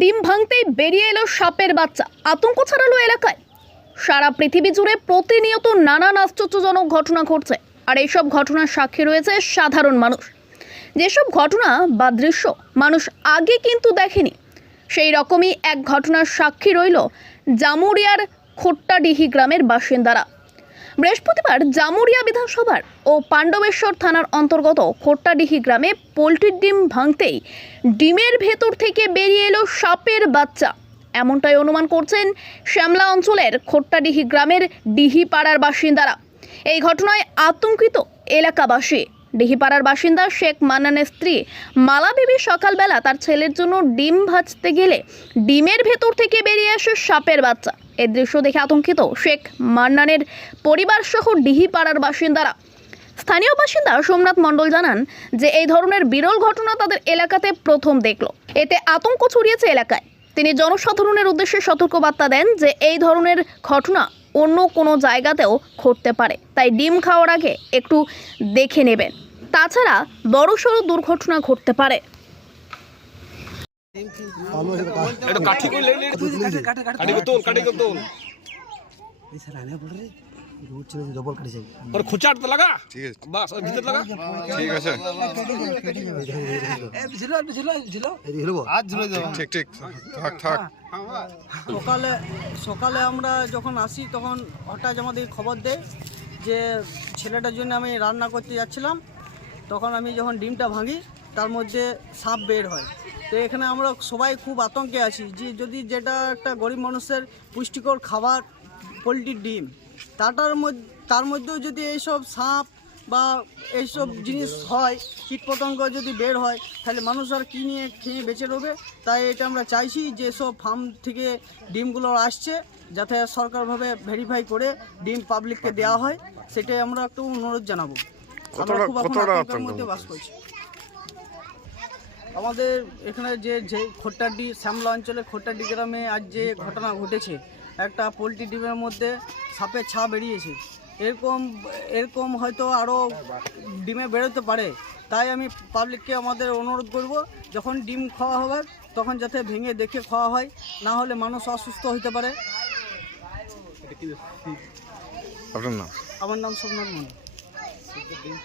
ডিম ভাঙতেই বেরিয়ে এলো সাপের বাচ্চা। আতঙ্ক ছড়ালো এলাকায়। সারা পৃথিবী জুড়ে প্রতিনিয়ত নানান আশ্চর্যজনক ঘটনা ঘটছে, আর এইসব ঘটনার সাক্ষী রয়েছে সাধারণ মানুষ। যেসব ঘটনা বা দৃশ্য মানুষ আগে কিন্তু দেখেনি, সেই রকমই এক ঘটনার সাক্ষী রইল জামুরিয়ার খোট্টাডিহি গ্রামের বাসিন্দারা। বৃহস্পতিবার জামুরিয়া বিধানসভার ও পাণ্ডবেশ্বর থানার অন্তর্গত খোট্টাডিহি গ্রামে পোলট্রির ডিম ভাঙতেই ডিমের ভেতর থেকে বেরিয়ে এলো সাপের বাচ্চা। এমনটাই অনুমান করছেন শ্যামলা অঞ্চলের খোট্টাডিহি গ্রামের ডিহি পাড়ার বাসিন্দারা। এই ঘটনায় আতঙ্কিত এলাকাবাসী। ডিহিপাড়ার বাসিন্দা শেখ মান্নানের স্ত্রী মালা বিবি সকালবেলা তার ছেলের জন্য ডিম ভাজতে গেলে ডিমের ভেতর থেকে বেরিয়ে আসে সাপের বাচ্চা। এ দৃশ্য দেখে আতঙ্কিত শেখ মান্নানের পরিবার সহ ডিহিপাড়ার বাসিন্দারা। স্থানীয় বাসিন্দা সোমনাথ মণ্ডল জানান যে এই ধরনের বিরল ঘটনা তাদের এলাকাতে প্রথম দেখল। এতে আতঙ্ক ছড়িয়েছে এলাকায়। তিনি জনসাধারণের উদ্দেশ্যে সতর্কবার্তা দেন যে এই ধরনের ঘটনা অন্য কোনো জায়গাতেও ঘটতে পারে। তাই ডিম খাওয়ার আগে একটু দেখে নেবেন। তাছাড়া বড়সড় দুর্ঘটনা ঘটতে পারে। সকালে সকালে আমরা যখন আসি তখন হঠাৎ আমাদের খবর দেয় যে ছেলেটার জন্য আমি রান্না করতে যাচ্ছিলাম। তখন আমি যখন ডিমটা ভাঙি, তার মধ্যে সাপ বের হয়। তো এখানে আমরা সবাই খুব আতঙ্কে আছি যে যদি যেটা একটা গরিব মানুষের পুষ্টিকর খাবার, পোলট্রির ডিম, তাটার মধ্যে, তার মধ্যেও যদি এইসব সাপ বা এইসব জিনিস হয়, কীটপতঙ্গ যদি বের হয়, তাহলে মানুষ আর কী নিয়ে খেয়ে বেঁচে রবে? তাই এটা আমরা চাইছি যে সব ফার্ম থেকে ডিমগুলো আসছে, যাতে সরকারভাবে ভেরিফাই করে ডিম পাবলিককে দেওয়া হয়। সেটাই আমরা একটু অনুরোধ জানাব। কতটা- কতটা আতঙ্কের বাস করছি? আমাদের এখানে যে যে খোট্টাডি শ্যামলা অঞ্চলে খোট্টাডি গ্রামে আজ যে ঘটনা ঘটেছে একটা পোলট্রি ডিমের মধ্যে সাপের ছা বেরিয়েছে। এরকম এরকম হয়তো আরও ডিমে বেরোতে পারে। তাই আমি পাবলিককে আমাদের অনুরোধ করব যখন ডিম খাওয়া হবে তখন যাতে ভেঙে দেখে খাওয়া হয় না হলে মানুষ অসুস্থ হতে পারে। আপনার নাম আমার নাম সোমনাথ মন্ডল সিদ্ধ দিন